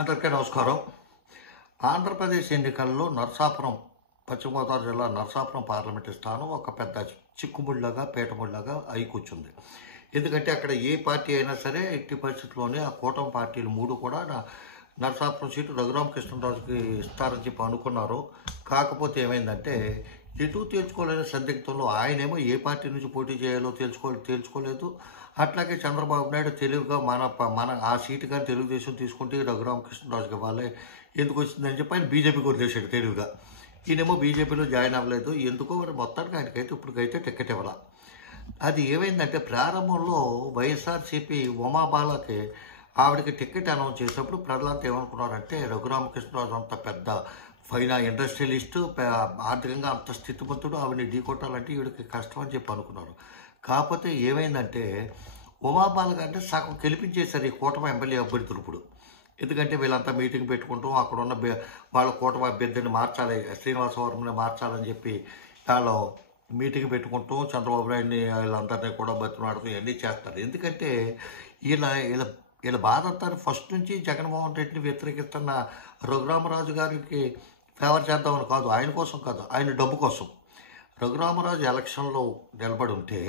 అందరికీ నమస్కారం. ఆంధ్రప్రదేశ్ ఎన్నికల్లో నరసాపురం, పశ్చిమ గోదావరి జిల్లా నరసాపురం పార్లమెంటు స్థానం ఒక పెద్ద చిక్కుముడిలాగా, పీటముడిలాగా అయి కూర్చుంది. ఎందుకంటే అక్కడ ఏ పార్టీ అయినా సరే ఎట్టి పరిస్థితుల్లోనే ఆ కూటమి పార్టీలు మూడు కూడా నరసాపురం సీటు రఘురామకృష్ణరాజుకి ఇస్తారని చెప్పి అనుకున్నారు. కాకపోతే ఏమైందంటే ఎటు తేల్చుకోలేని సందిగ్ధంలో ఆయనేమో ఏ పార్టీ నుంచి పోటీ చేయాలో తేల్చుకోలేదు. అట్లాగే చంద్రబాబు నాయుడు తెలివిగా మన ఆ సీటు కానీ తెలుగుదేశం తీసుకుంటే రఘురామకృష్ణరాజుకి ఇవ్వాలి, ఎందుకు వచ్చిందని చెప్పి ఆయన బీజేపీకి వదిలేశాడు తెలివిగా. ఈయనేమో బీజేపీలో జాయిన్ అవ్వలేదు. ఎందుకో మరి మొత్తానికి ఆయనకైతే ఇప్పటికైతే టికెట్ ఇవ్వాల. అది ఏమైందంటే ప్రారంభంలో వైఎస్ఆర్సీపీ ఉమాబాలకి ఆవిడకి టికెట్ అనౌన్స్ చేసినప్పుడు ప్రజలంతా ఏమనుకున్నారంటే రఘురామకృష్ణరాజు అంత పెద్ద ఇండస్ట్రియలిస్టు, ఆర్థికంగా అంత స్థితిమంతుడు, ఆవిడని ఢీకొట్టాలంటే ఈవిడికి కష్టం అని చెప్పి అనుకున్నారు. కాకపోతే ఏమైందంటే ఉమాబాల గారిని సగం గెలిపించేశారు ఈ కూటమి ఎమ్మెల్యే అభ్యర్థులు ఇప్పుడు. ఎందుకంటే వీళ్ళంతా మీటింగ్ పెట్టుకుంటాం, అక్కడ ఉన్న వాళ్ళ కూటమి అభ్యర్థిని మార్చాలి, శ్రీనివాసవర్మని మార్చాలని చెప్పి వాళ్ళు మీటింగ్ పెట్టుకుంటూ చంద్రబాబు నాయుడిని వీళ్ళందరినీ కూడా బతిమాడుతూ ఇవన్నీ చేస్తారు. ఎందుకంటే వీళ్ళ బాధ అంతా ఫస్ట్ నుంచి జగన్మోహన్ రెడ్డిని వ్యతిరేకిస్తున్న రఘురామరాజు గారికి ఫేవర్ చేద్దామని కాదు, ఆయన కోసం కాదు, ఆయన డబ్బు కోసం. రఘురామరాజు ఎలక్షన్లో నిలబడి ఉంటే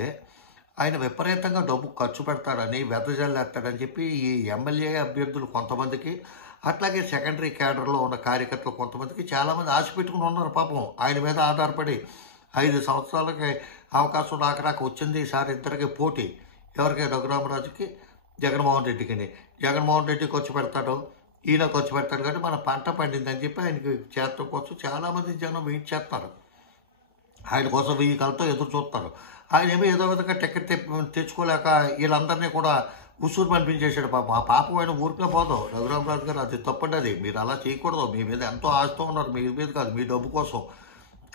ఆయన విపరీతంగా డబ్బు ఖర్చు పెడతాడని, వెదజల్లేస్తాడని చెప్పి ఈ ఎమ్మెల్యే అభ్యర్థులు కొంతమందికి, అట్లాగే సెకండరీ క్యాడర్లో ఉన్న కార్యకర్తలు కొంతమందికి చాలామంది ఆశ పెట్టుకుని ఉన్నారు. పాపం ఆయన మీద ఆధారపడి 5 సంవత్సరాలకి అవకాశం రాక వచ్చింది. ఈసారి ఇద్దరికి పోటీ, ఎవరికి? రఘురామరాజుకి, జగన్మోహన్ రెడ్డికి. జగన్మోహన్ రెడ్డి ఖర్చు పెడతాడు, ఈయన ఖర్చు పెడతాడు, కానీ మన పంట పండిందని చెప్పి ఆయనకి చేరటం కోసం చాలామంది జనం వెయిట్ చేస్తారు. ఆయన కోసం 1000 కళ్ళతో ఎదురు చూస్తారు. ఆయన ఏదో విధంగా టికెట్ తెచ్చుకోలేక వీళ్ళందరినీ కూడా ఉసూరు పంపించేశాడు. పాపం ఆ పాపం ఆయన ఊరికే పోదాం. రఘురామరాజు గారు అది తప్పండి, అది మీరు అలా చేయకూడదు. మీ మీద ఎంతో ఆశతో ఉన్నారు, మీ మీద కాదు, మీ డబ్బు కోసం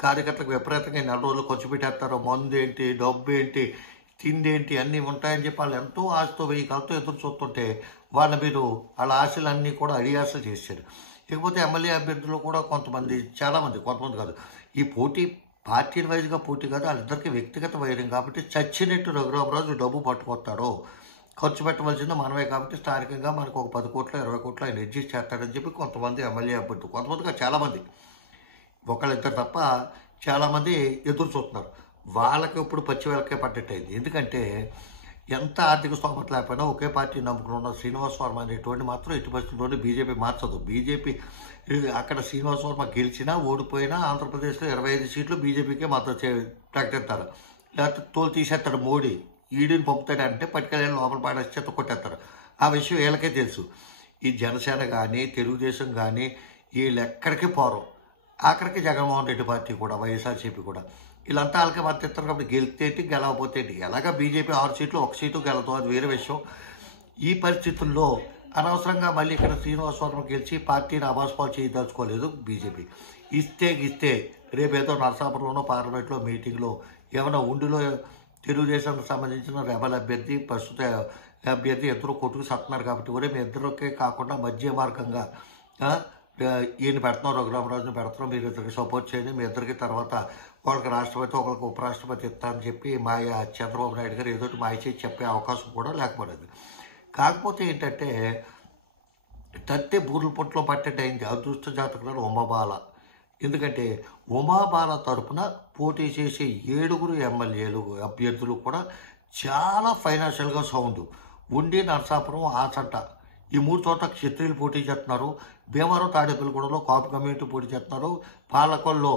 కార్యకర్తలకు విపరీతంగా 4 రోజులు ఖర్చు పెట్టేస్తారు. మందు ఏంటి, డబ్బు ఏంటి, తిండి ఏంటి, అన్నీ ఉంటాయని చెప్పి వాళ్ళు ఎంతో ఆశతో 1000 కళ్ళతో ఎదురు చూస్తుంటే వాళ్ళ మీరు వాళ్ళ ఆశలన్నీ కూడా అడియాసలు చేశారు. ఇకపోతే ఎమ్మెల్యే అభ్యర్థులు కూడా చాలామంది కాదు, ఈ పోటీ పార్టీ వైజ్గా పోటీ కాదు, వాళ్ళిద్దరికి వ్యక్తిగత వైరం కాబట్టి చచ్చినట్టు రఘురామరాజు డబ్బు పట్టుకొస్తాడు. ఖర్చు పెట్టవలసింది మనమే కాబట్టి స్థానికంగా మనకు ఒక 10 కోట్లు 20 కోట్లు ఆయన అడ్జస్ట్ చేస్తాడని చెప్పి కొంతమంది ఎమ్మెల్యే అభ్యర్థులు, కొంతమందిగా చాలామంది, ఒకళ్ళిద్దరు తప్ప చాలామంది ఎదురు చూస్తున్నారు. వాళ్ళకి ఇప్పుడు పచ్చివేలకే పడ్డట్టయింది. ఎందుకంటే ఎంత ఆర్థిక స్తోమత లేకపోయినా ఒకే పార్టీ నమ్ముకుని ఉన్న శ్రీనివాసవర్మ అనేటువంటి మాత్రం ఎట్టి పరిస్థితుల్లోనే బీజేపీ మార్చదు. బీజేపీ అక్కడ శ్రీనివాసవర్మ గెలిచినా ఓడిపోయినా ఆంధ్రప్రదేశ్లో 25 సీట్లు బీజేపీకే మద్దతు ప్రకటిస్తారు. లేకపోతే తోలు తీసేస్తాడు మోడీ, ఈడీని పంపుతాడంటే పట్టుకెళ్ళి లోపల పాడేసి చెత్త కొట్టేస్తారు. ఆ విషయం వీళ్ళకే తెలుసు. ఈ జనసేన కానీ తెలుగుదేశం కానీ వీళ్ళు ఎక్కడికి పోరు. ఆఖరికి జగన్మోహన్ రెడ్డి పార్టీ కూడా, వైఎస్ఆర్సీపీ కూడా, వీళ్ళంతా వాళ్ళకి మద్దతు కాబట్టి గెలిస్తే ఏంటి, గెలవకపోతే ఏంటి. ఎలాగా బీజేపీ 6 సీట్లు 1 సీటు గెలదు, అది వేరే విషయం. ఈ పరిస్థితుల్లో అనవసరంగా మళ్ళీ ఇక్కడ శ్రీనివాసవర్మ గెలిచి పార్టీని అబాస్పాలు చేయదలుచుకోలేదు బీజేపీ. ఇస్తే రేపేదో నరసాపురంలోనో పార్లమెంట్లో మీటింగ్లో ఏమైనా ఉండిలో తెలుగుదేశానికి సంబంధించిన రెబల్ అభ్యర్థి, ప్రస్తుత అభ్యర్థి ఇద్దరు కొట్టుకు సత్తున్నారు కాబట్టి కూడా మీ ఇద్దరికే కాకుండా మధ్య మార్గంగా ఈయన పెడుతున్నాం, రఘురామరాజుని పెడుతున్నాం, మీరు ఇద్దరికి సపోర్ట్ చేయండి, మీ ఇద్దరికి తర్వాత ఒకరికి రాష్ట్రపతి ఒకరికి ఉపరాష్ట్రపతి ఇస్తానని చెప్పి చంద్రబాబు నాయుడు గారు ఏదో మాయ చేసి చెప్పే అవకాశం కూడా లేకపోలేదు. కాకపోతే ఏంటంటే తత్తే బూర్ల పొట్లో పట్టేట్టు అయింది అదృష్ట జాతకులను ఉమాబాల. ఎందుకంటే ఉమాబాల తరపున పోటీ చేసే 7 ఎమ్మెల్యేలు అభ్యర్థులు కూడా చాలా ఫైనాన్షియల్గా సౌండ్ ఉండి నరసాపురం, ఆచంట ఈ 3 చోట్ల క్షత్రియులు పోటీ చేస్తున్నారు. భీమవరం, తాడేపల్లిగూడలో కాపు కమ్యూనిటీ పోటీ చేస్తున్నారు. పాలకొల్లో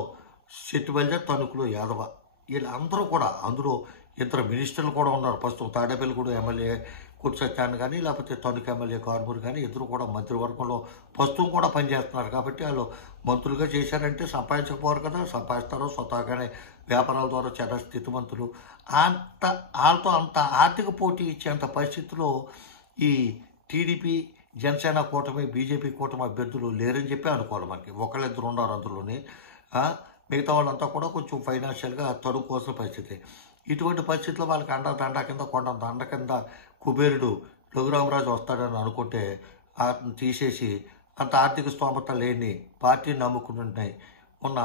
శెట్టిబల్జ, తణుకులో యాదవ, వీళ్ళందరూ కూడా, అందులో 2 మినిస్టర్లు కూడా ఉన్నారు. ప్రస్తుతం తాడేపల్లిగూడ ఎమ్మెల్యే కుర్సత్యాన్ని కానీ లేకపోతే తణుకు ఎమ్మెల్యే కారుమూరి కానీ ఇద్దరు కూడా మంత్రివర్గంలో ప్రస్తుతం కూడా పనిచేస్తున్నారు. కాబట్టి వాళ్ళు మంత్రులుగా చేశారంటే సంపాదించకపోరు కదా, సంపాదిస్తారు స్వతహాగానే వ్యాపారాల ద్వారా చాలా స్థితిమంతులు. వాళ్ళతో అంత ఆర్థిక పోటీ ఇచ్చేంత పరిస్థితిలో ఈ టీడీపీ, జనసేన కూటమి, బీజేపీ కూటమి అభ్యర్థులు లేరని చెప్పి అనుకోవాలి. మనకి ఒకళ్ళిద్దరు ఉన్నారు అందులోని, మిగతా వాళ్ళంతా కూడా కొంచెం ఫైనాన్షియల్గా తడుకోవాల్సిన పరిస్థితి. ఇటువంటి పరిస్థితుల్లో వాళ్ళకి దండ కింద కొండ దండ కింద కుబేరుడు రఘురామరాజు వస్తాడని అనుకుంటే తీసేసి అంత ఆర్థిక స్తోమత లేని పార్టీని నమ్ముకుని ఉన్న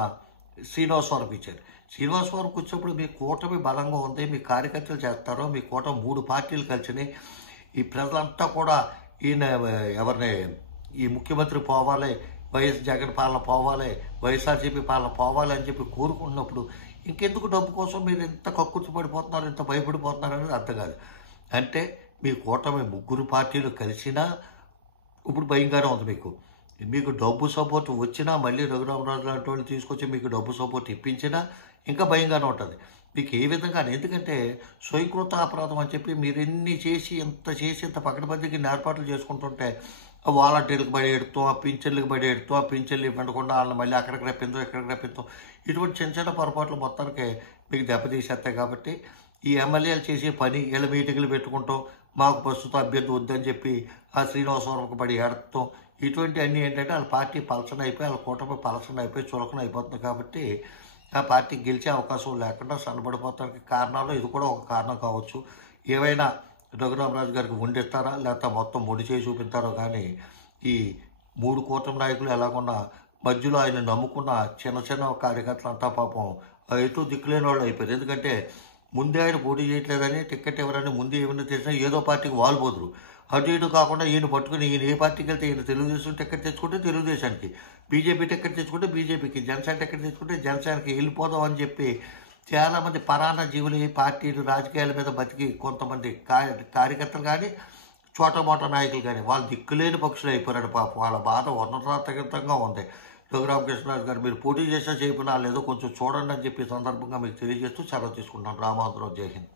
శ్రీనివాసవరం ఇచ్చారు. శ్రీనివాసవరంకి వచ్చినప్పుడు మీ కూటమి బలంగా ఉంది, మీ కార్యకర్తలు చేస్తారో, మీ కూటమి 3 పార్టీలు కలిసినాయి, ఈ ప్రజలంతా కూడా ఈయన ఎవరిని ఈ ముఖ్యమంత్రి పోవాలి, వైఎస్ జగన్ పాలన పోవాలి, వైఎస్ఆర్సీపీ పాలన పోవాలి అని చెప్పి కోరుకుంటున్నప్పుడు ఇంకెందుకు డబ్బు కోసం మీరు ఇంత కక్కుర్తి పడిపోతున్నారు, ఇంత భయపడిపోతున్నారు అనేది అర్థం కాదు. అంటే మీ కూటమి ముగ్గురు పార్టీలు కలిసినా ఇప్పుడు భయంగానే ఉంది మీకు. మీకు డబ్బు సపోర్ట్ వచ్చినా మళ్ళీ రఘురామరాజు లాంటి వాళ్ళు తీసుకొచ్చి మీకు డబ్బు సపోర్ట్ ఇప్పించినా ఇంకా భయంగానే ఉంటుంది మీకు ఏ విధంగా. ఎందుకంటే స్వయంకృత అపరాధం అని చెప్పి మీరు ఎన్ని చేసి ఇంత పకడ్బందీకి ఏర్పాట్లు చేసుకుంటుంటే వాలంటీర్లకు బడి ఎడుతాం, ఆ పింఛన్లకు బడి ఎడుతాం, ఆ పింఛన్లు ఇవ్వకుండా వాళ్ళని మళ్ళీ అక్కడికి రప్పించాం, ఇక్కడికి రప్పించాం, ఇటువంటి చిన్న పొరపాట్లు మొత్తానికి మీకు దెబ్బతీసేస్తాయి. కాబట్టి ఈ ఎమ్మెల్యేలు చేసే పని ఇలా మీటింగ్లు పెట్టుకుంటాం, మాకు ప్రస్తుత అభ్యర్థి వద్దని చెప్పి ఆ శ్రీనివాసవరంకు బడి ఏడతాం, ఇటువంటి అన్నీ ఏంటంటే వాళ్ళ పార్టీ పలసన అయిపోయి, వాళ్ళ కూటమి పలసన అయిపోయి చులకన అయిపోతుంది. కాబట్టి ఆ పార్టీ గెలిచే అవకాశం లేకుండా సన్నబడిపోతానికి కారణాలు ఇది కూడా ఒక కారణం కావచ్చు. ఏవైనా రఘురామరాజు గారికి వండిస్తారా లేకపోతే మొత్తం ముడి చేసి చూపిస్తారో కానీ ఈ మూడు కూటమి నాయకులు ఎలాగున్నా మధ్యలో ఆయన నమ్ముకున్న చిన్న కార్యకర్తలంతా పాపం ఎటు దిక్కులేని వాళ్ళు అయిపోయారు. ఎందుకంటే ముందే ఆయన పోటీ చేయట్లేదని టికెట్ ఎవరని ముందే ఏమైనా తెలిసినా ఏదో పార్టీకి వాళ్ళు పోదురు. అటు ఇటు కాకుండా ఈయన పట్టుకుని ఈయన ఏ పార్టీకి వెళ్తే ఈయన తెలుగుదేశం టికెట్ తెచ్చుకుంటే తెలుగుదేశానికి, బీజేపీ టికెట్ తెచ్చుకుంటే బీజేపీకి, జనసేన టికెట్ తెచ్చుకుంటే జనసేనకి వెళ్ళిపోదాం అని చెప్పి చాలామంది పరాన్న జీవులు ఈ పార్టీలు రాజకీయాల మీద బతికి కొంతమంది కార్యకర్తలు కానీ చోటమోట నాయకులు కానీ వాళ్ళు దిక్కులేని పక్షులు అయిపోయారు. పాపం వాళ్ళ బాధ వర్ణనాతీతంగా ఉంది. రఘురామకృష్ణరాజు గారు మీరు పోటీ చేసినా చేయకుండా లేదో కొంచెం చూడండి అని చెప్పి సందర్భంగా మీకు తెలియజేస్తూ సెలవు తీసుకుంటాను. రామాధురావు, జై హింద్.